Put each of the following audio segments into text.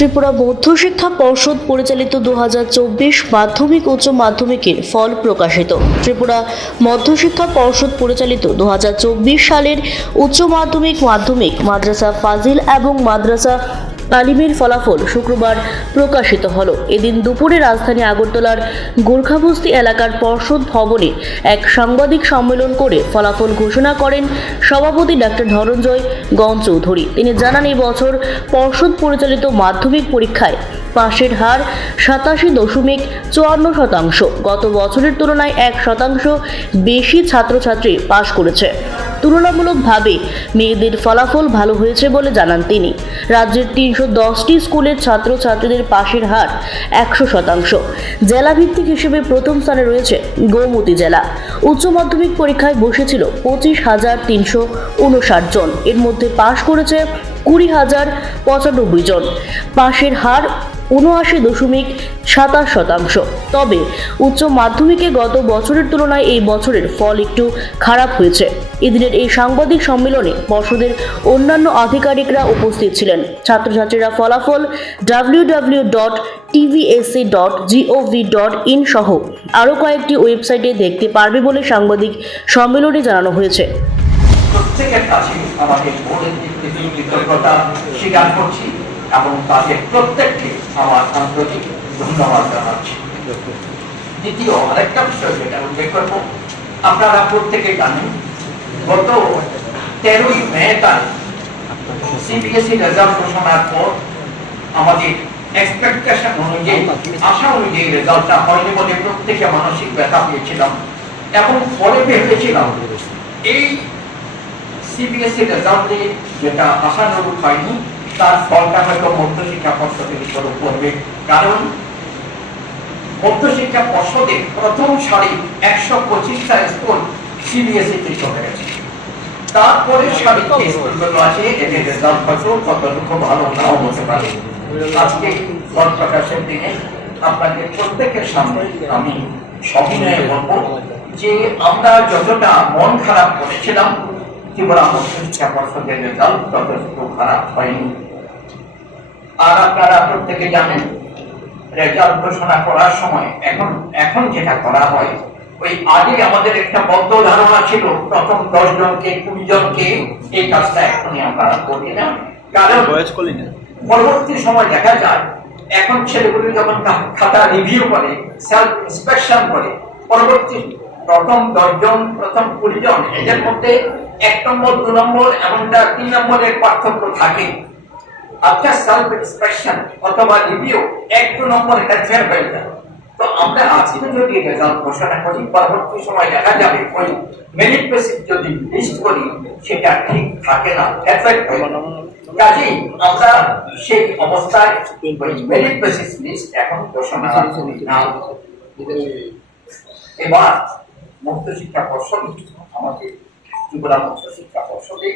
ত্রিপুরা মধ্যশিক্ষা পর্ষদ পরিচালিত 2024 মাধ্যমিক উচ্চ মাধ্যমিকের ফল প্রকাশিত। ত্রিপুরা মধ্যশিক্ষা পর্ষদ পরিচালিত 2024 সালের উচ্চ মাধ্যমিক মাদ্রাসা ফাজিল এবং মাদ্রাসা আলিমের ফলাফল শুক্রবার প্রকাশিত হলো। এদিন দুপুরে রাজধানী আগরতলার গোর্খাবস্তি এলাকার পর্ষদ ভবনে এক সাংবাদিক সম্মেলন করে ফলাফল ঘোষণা করেন সভাপতি ডক্টর ধনঞ্জয় গঞ্জ চৌধুরী। তিনি জানান, এই বছর পর্ষদ পরিচালিত মাধ্যমিক পরীক্ষায় পাশের হার 87.54%। গত বছরের তুলনায় 1% বেশি ছাত্রছাত্রী পাশ করেছে। তুলনামূলকভাবে মেয়েদের ফলাফল ভালো হয়েছে বলে জানান তিনি। রাজ্যের 310টি স্কুলের ছাত্রছাত্রীদের পাশের হার 100%। জেলাভিত্তিক হিসেবে প্রথম স্থানে রয়েছে গোমতী জেলা। উচ্চ মাধ্যমিক পরীক্ষায় বসেছিল 25,359 জন, এর মধ্যে পাশ করেছে 20,095 জন। পাশের হার 79.27%। তবে উচ্চ মাধ্যমিকে গত বছরের তুলনায় এই বছরের ফল একটু খারাপ হয়েছে। এদিনের এই সাংবাদিক সম্মেলনে পর্ষদের অন্যান্য আধিকারিকরা উপস্থিত ছিলেন। ছাত্রছাত্রীরা ফলাফল www.tvsa.gov.in সহ আরও কয়েকটি ওয়েবসাইটে দেখতে পারবে বলে সাংবাদিক সম্মেলনে জানানো হয়েছে। প্রত্যেকের কাছে আমাদের বোর্ডের কৃতজ্ঞতা স্বীকার করছি এবং তাদের প্রত্যেককে আমার আন্তরিক ধন্যবাদ জানাচ্ছি। দ্বিতীয় আরেকটা বিষয় যেটা উল্লেখ করব, আপনারা প্রত্যেকে জানেন গত 13ই মে তারিখ সিবিএসই রেজাল্ট ঘোষণার পর আমাদের এক্সপেকটেশন অনুযায়ী, আশা অনুযায়ী রেজাল্টটা হয়নি বলে প্রত্যেকে মানসিক ব্যথা পেয়েছিলাম এবং পরে ভেবেছিলাম এই সিবিএসই রেজাল্টে যেটা আশানুরূপ হয়নি তার ফলটা হয়তো মধ্যশিক্ষা পর্ষদের উপর পড়বে, কারণ মধ্যশিক্ষা পর্ষদের প্রথম সারি 125টা স্কুল সিবিএসই তে চলে গেছে। তারপরে সারিতে স্কুলগুলো আছে, এদের রেজাল্ট হয়তো কতটুকু ভালো নাও হতে পারে। আজকে ফল প্রকাশের দিনে আপনাদের প্রত্যেকের সামনে আমি সবিনয়ে বলবো যে আমরা যতটা মন খারাপ করেছিলাম ত্রিপুরা মধ্যশিক্ষা পর্ষদের রেজাল্ট ততটুকু খারাপ হয়নি। আর আপনারা প্রত্যেকে জানেন রেজাল্ট ঘোষণা করার সময় এখন যেটা করা হয়, ওই আগে আমাদের একটা বদ্ধ ধারণা ছিল প্রথম 10 জনকে 20 জনকে এই কাজটা এখনই আমরা করি না, কারণ পরবর্তী সময় দেখা যায় এখন ছেলেগুলি যখন খাতা রিভিউ করে, সেলফ ইন্সপেকশন করে, পরবর্তী প্রথম 10 জন প্রথম 20 জন এদের মধ্যে 1 নম্বর 2 নম্বর এমনটা 3 নম্বরের পার্থক্য থাকে। আফটার সেলফ ইন্সপেকশন অথবা রিভিউ 1-2 নম্বর এটা ফের হয়ে যায়। তো আমরা আজকে যদি রেজাল্ট ঘোষণা করি, পরবর্তী সময় দেখা যাবে ওই মেরিট বেসিস যদি লিস্ট করি সেটা ঠিক থাকে না, এফেক্ট হয় না। কাজেই আমরা সেই অবস্থায় ওই মেরিট বেসিস লিস্ট এখন ঘোষণা করি না। এবার মধ্যশিক্ষা পর্ষদ আমাদের ত্রিপুরা মধ্যশিক্ষা পর্ষদে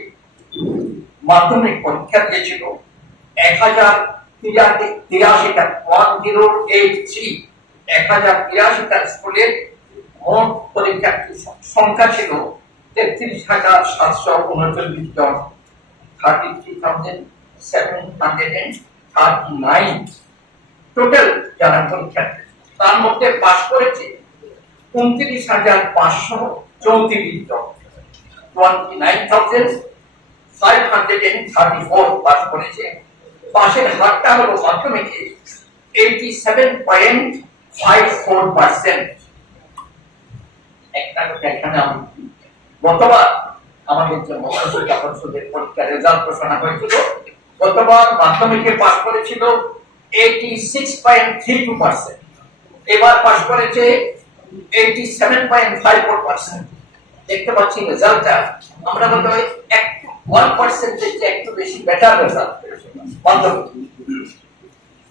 মাধ্যমিক পরীক্ষা দিয়েছিল 1083টা 1083টা স্কুলের মোট পরীক্ষার্থীর সংখ্যা ছিল 33,739 জন, 33,739 টোটাল যারা পরীক্ষার্থী। তার মধ্যে পাস করেছে 29,534 জন, 29,534 পাস করেছে। পাশের হারটা হলো মাধ্যমিকে 87.54%। একটা কথা এখানে আমি গতবার আমাদের যে মধ্যশিক্ষা পর্ষদের পরীক্ষার রেজাল্ট ঘোষণা হয়েছিল, গতবার মাধ্যমিকে পাস করেছিল 86.32%, এবার পাস করেছে 87.54%। দেখতে পাচ্ছি রেজাল্টটা আমরা মনে হয় 1% একটু বেশি বেটার রেজাল্ট মাধ্যমিক।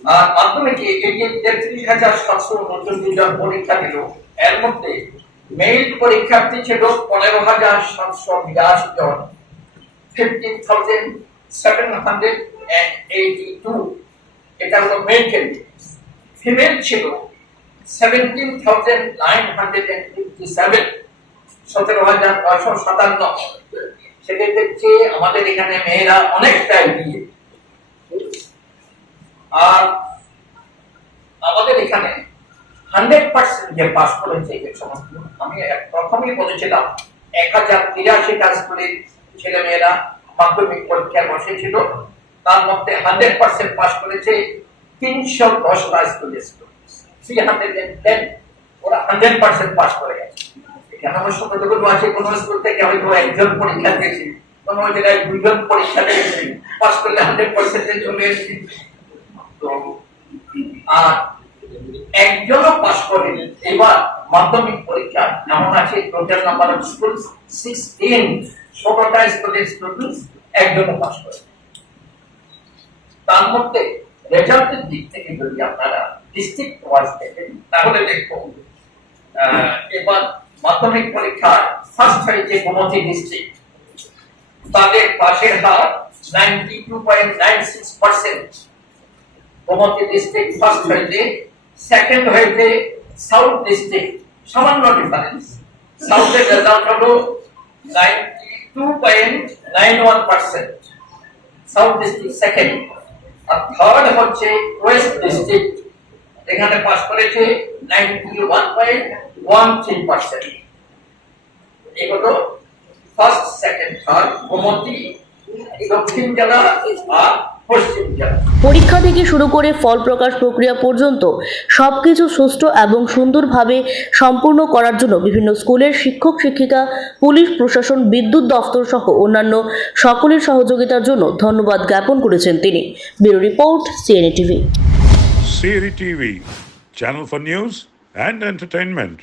আর মাধ্যমিকে 33,739 জন পরীক্ষা দিল, এর মধ্যে মেরিট পরীক্ষার্থী ছিল 15,782 জন, 15,782। এটা হলো মেল ক্যান্ডিডেট। ফিমেল ছিল 17,957, 17,957। সেক্ষেত্রে আমাদের এখানে মেয়েরা অনেকটাই এগিয়ে। আর আমাদের এখানে 100% যে পাস করেছে এই সমস্ত, আমি প্রথমেই বলেছিলাম 1083টা স্কুলের ছেলেমেয়েরা মাধ্যমিক পরীক্ষায় বসেছিল, তার মধ্যে 100% পাস করেছে 310টা স্কুলের স্টুডেন্টস। 310 ওরা 100% পাস করে গেছে। এখানে আমার সতর্ক আছে, কোন স্কুল থেকে হয়তো একজন পরীক্ষা দিয়েছে, কোন জায়গায় দুইজন পরীক্ষা দিয়েছে, পাস করলে 100% চলে এসেছে। তো আর একজনও পাস করে। এবার মাধ্যমিক পরীক্ষা এমন আছে, টোটাল নাম্বার অফ স্কুল 16, 16টা স্কুলের স্টুডেন্টস একজনও পাস করে। তার মধ্যে রেজাল্টের দিক থেকে যদি আপনারা ডিস্ট্রিক্ট ওয়াইজ দেখেন তাহলে দেখুন, এবার মাধ্যমিক পরীক্ষায় ফার্স্ট হয়েছে গোমতী ডিস্ট্রিক্ট, তাদের পাশের হার 92.96%। গোমতী ডিস্ট্রিক্ট ফার্স্ট হয়েছে, সেকেন্ড হয়েছে সাউথ ডিস্ট্রিক্ট, সামান্য ডিফারেন্স। সাউথের রেজাল্ট হলো 92.91%, সাউথ ডিস্ট্রিক্ট সেকেন্ড। আর থার্ড হচ্ছে ওয়েস্ট ডিস্ট্রিক্ট, এখানে পাস করেছে 91.13%। এগুলো ফার্স্ট, সেকেন্ড, থার্ড গোমতী, দক্ষিণ জেলা আর পশ্চিম জেলা। পরীক্ষা থেকে শুরু করে ফল প্রকাশ প্রক্রিয়া পর্যন্ত সবকিছু সুষ্ঠু এবং সুন্দরভাবে সম্পূর্ণ করার জন্য বিভিন্ন স্কুলের শিক্ষক শিক্ষিকা, পুলিশ প্রশাসন, বিদ্যুৎ দফতর সহ অন্যান্য সকলের সহযোগিতার জন্য ধন্যবাদ জ্ঞাপন করেছেন তিনি। Bureau report, CNA TV. CNE TV, channel for news and entertainment.